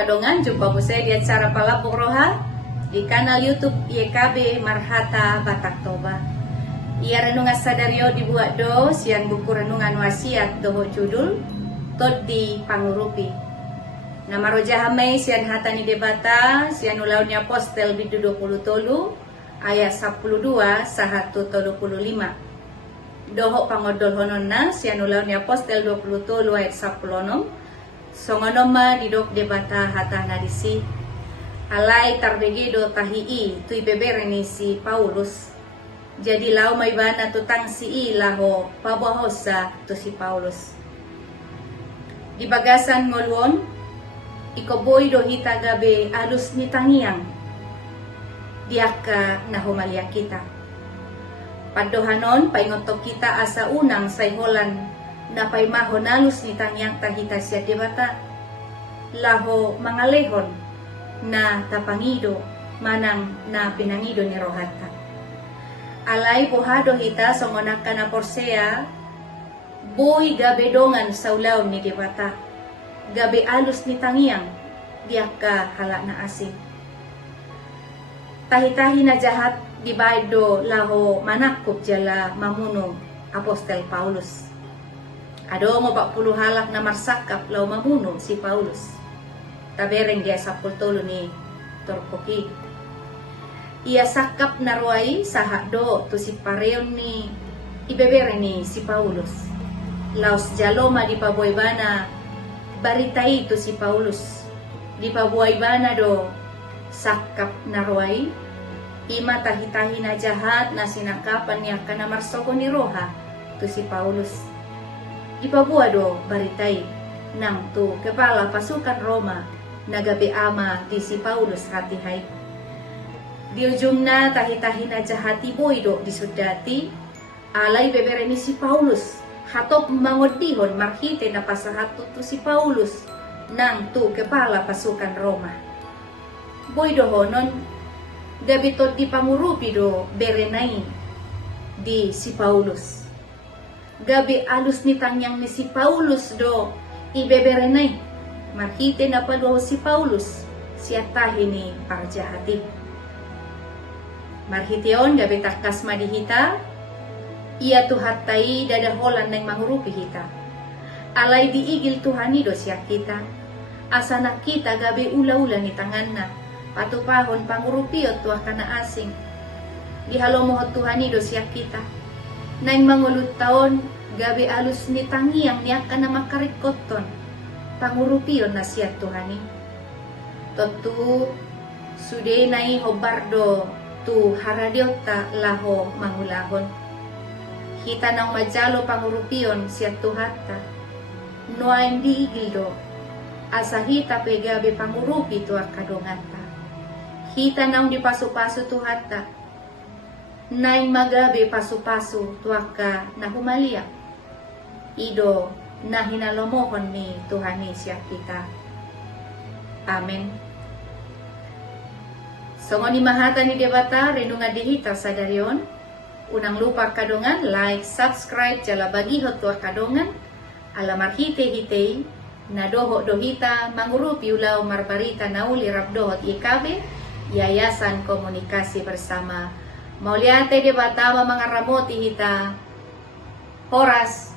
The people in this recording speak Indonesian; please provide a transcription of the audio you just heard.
kadongan, jumpa po saya di acara Palabok Roha di kanal YouTube YKB Marhata Batak Toba. Ia renungan sadario dibuat do sian buku renungan wasiat doho judul Tod di Pangurupi. Nama roja hamai sian hatani debata sian ulaunya postel bidu 20 tolu ayat 12 sahatu 25. Doho pangodol hononna sian ulaunya postel 20 tolu ayat 10 songonoma didok debata hata nadisi alai tarbegedo tahii tui bebereni si Paulus. Jadi lau maibana tutang si ilaho pabahosa tu si Paulus. Di bagasan ngolwon ikoboy do hita gabe alus ni tangiang diaka nahumalia kita. Padohanon paingotok kita asa unang sayholan na paimahon alus ni tangiang tahita siya debata laho mangalehon na tapangido manang na pinangido ni rohata. Alay pohado hita songonakan na porsea boy gabe dongan sa ulaw ni debata gabe alus ni tangiang diaka halak na asing. Tahitahi na jahat di baido laho manakop jala mamuno Apostel Paulus. Ado mo 40 halak na marsakap laho mamuno si Paulus. Tabereng dia sa pultolo ni Torkoki. Ia sakap na ruay sa hakdo to si pareon ni ibebere ni si Paulus. Laos jaloma di pabuaybana baritai to si Paulus. Di pabuaybana do sakap na ruay ima tahitahi na jahat na sinakapan niya ka na marsoko ni Roha to si Paulus. Ipabuado baritai nang to kepala pasukan Roma nagabi ama di si Paulus hatihay. Di ujung na tahitahi na jahat iboydo di sudati alay bebere ni si Paulus hatop mangodihon marhite na pasahato to si Paulus nang to kepala pasukan Roma. Boydo honon gabitot di pangurupi do berenay di si Paulus. Gabi alus ni tangyang ni si Paulus do ibeberenay. Marhite na paluho si Paulus siya tahi ni parjahati. Marhiteon gabi takas madihita ia tuhatai dadaholan ng mangurupi hita. Alay diigil tuhani do siya kita. Asana kita gabi ula-ula ni tangan na patupahon pangurupiyot tuah kana asing. Dihalomohot tuhani do siya kita. Naing mangulut taon gabi alus ni tangiang niya ka na makarikoton. Pangurupiyon na siya tuhani. Totu sude nai hobardo tu haradiota laho mangulahon. Hita nang majalo pangurupiyon siya tuhata. Noain diigildo asa hita pegabe pangurupi tuah kadongata. Hita nang dipaso-paso tuhata. Naing magabe paso-paso tuah ka nahumalia. Ido na hinalomohon ni Tuhan siya kita. Amen. Songon ni mahata ni debata renungan dihita sadarion. Unang lupa kadongan like, subscribe jala bagi hotua kadongan. Alamar hite-hite na doho dohita mangurupi ulaw marbarita na uli rabdohot ikabe Yayasan Komunikasi Bersama. Mauliate debata mga ramoti hita. Horas